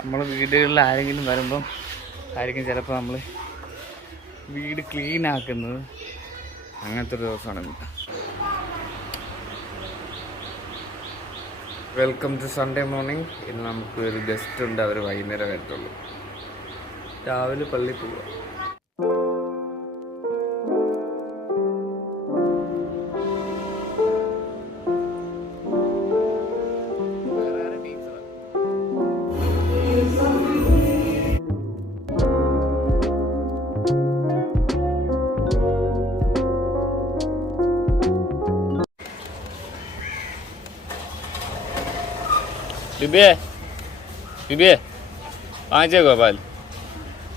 നമ്മൾ വീടുകളിൽ ആരെങ്കിലും വരുമ്പം ആയിരിക്കും ചിലപ്പോൾ നമ്മൾ വീട് ക്ലീൻ ആക്കുന്നത്. അങ്ങനത്തെ ഒരു ദിവസമാണ് ഇന്ന്. Welcome to Sunday morning. ഇന്ന് നമുക്ക് ഒരു ഗസ്റ്റ് ഉണ്ട്. അവർ വൈകുന്നേരം വരത്തുള്ളൂ. രാവിലെ പള്ളി പോവുക. ബിബിയെ വാങ്ങിച്ചേക്കോ പാല്?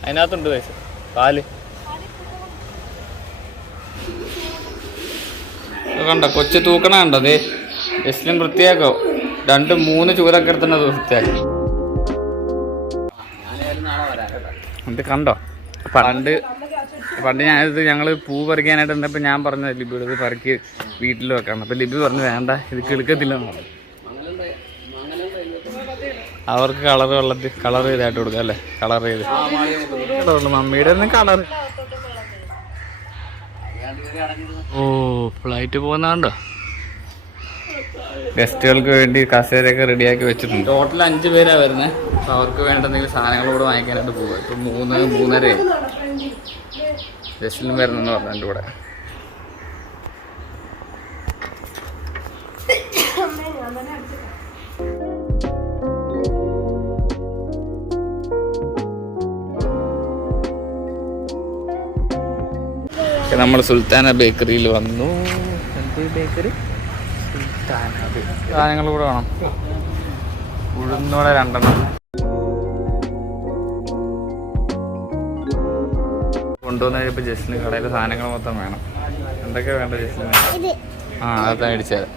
അതിനകത്തുണ്ട് പൈസ. പാല് കണ്ടോ? കൊച്ചു തൂക്കണ കണ്ടോ? അതെ ജസ്റ്റിലും വൃത്തിയാക്കോ. 2-3 ചൂരൊക്കെ എടുത്തുന്ന വൃത്തിയാക്കി. ഇത് കണ്ടോ? പണ്ട് ഞാനിത് ഞങ്ങൾ പൂ പറിക്കാനായിട്ട് വന്നപ്പോൾ ഞാൻ പറഞ്ഞത് ലിബിയുടെ ഇത് പറക്കി വീട്ടിൽ വെക്കണം. അപ്പം ലിബി പറഞ്ഞു വേണ്ട, ഇത് കിളുക്കത്തില്ലെന്ന് പറഞ്ഞു. അവർക്ക് കളർ ചെയ്തായിട്ട് കൊടുക്കാം അല്ലേ? കളർ ചെയ്ത് മമ്മിയുടെ ഒന്നും കളർ. ഓ ഫ്ലൈറ്റ് പോകുന്നതുണ്ടോ? ഗസ്റ്റുകൾക്ക് വേണ്ടി കസേരയൊക്കെ റെഡിയാക്കി വെച്ചിട്ടുണ്ട്. ടോട്ടൽ 5 പേരാണ് വരുന്നത്. അപ്പോൾ അവർക്ക് വേണ്ട എന്തെങ്കിലും സാധനങ്ങളോട് വാങ്ങിക്കാനായിട്ട് പോകുക. ഇപ്പം 3-3:30 ഗസ്റ്റിലും വരുന്നെന്ന് പറഞ്ഞു എൻ്റെ കൂടെ. നമ്മൾ സുൽത്താന ബേക്കറിയിൽ വന്നു. ബേക്കറി സാധനങ്ങൾ കൂടെ വേണം. ഉഴുന്നോടെ 2 കൊണ്ടുവന്ന് കഴിയുമ്പോൾ ജസ്റ്റിന് കടയിലെ സാധനങ്ങൾ മൊത്തം വേണം. എന്തൊക്കെയാണ് വേണ്ട ജസ്റ്റിന്? അതാ മേടിച്ചത്.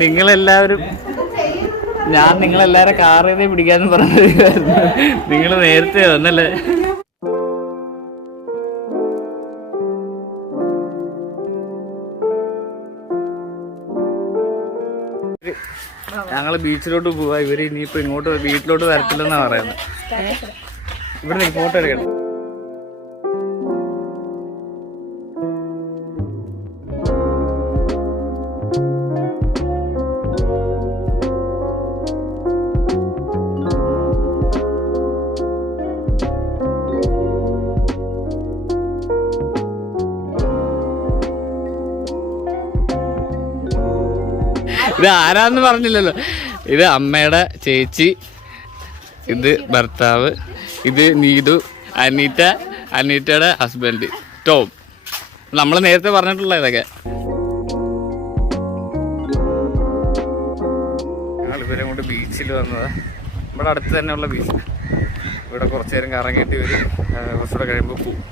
നിങ്ങളെല്ലാവരും ഞാൻ നിങ്ങളെല്ലാവരും കാർ ചെയ്തേ പിടിക്കാന്ന് പറഞ്ഞിരുന്നു. നിങ്ങൾ നേരത്തെ വന്നല്ലേ? ഞങ്ങൾ ബീച്ചിലോട്ട് പോവാ. ഇവര് ഇനിയിപ്പോ ഇങ്ങോട്ട് വീട്ടിലോട്ട് വരത്തില്ലെന്നാ പറയുന്നത്. ഇവിടെ ഫോട്ടോ എടുക്കണം. ഇത് ആരാന്ന് പറഞ്ഞില്ലല്ലോ. ഇത് അമ്മയുടെ ചേച്ചി, ഇത് ഭർത്താവ്, ഇത് നീതു, അനീറ്റയുടെ ഹസ്ബൻഡ് ടോം. നമ്മൾ നേരത്തെ പറഞ്ഞിട്ടുള്ള ഇതൊക്കെ. ഞങ്ങൾ ഇവരെ കൊണ്ട് ബീച്ചിൽ വന്നത്. ഇവിടെ അടുത്ത് തന്നെയുള്ള ബീച്ച്. ഇവിടെ കുറച്ചു നേരം കറങ്ങിയിട്ട് ഇവർ കുറച്ചുകൂടെ കഴിയുമ്പോൾ പോവും.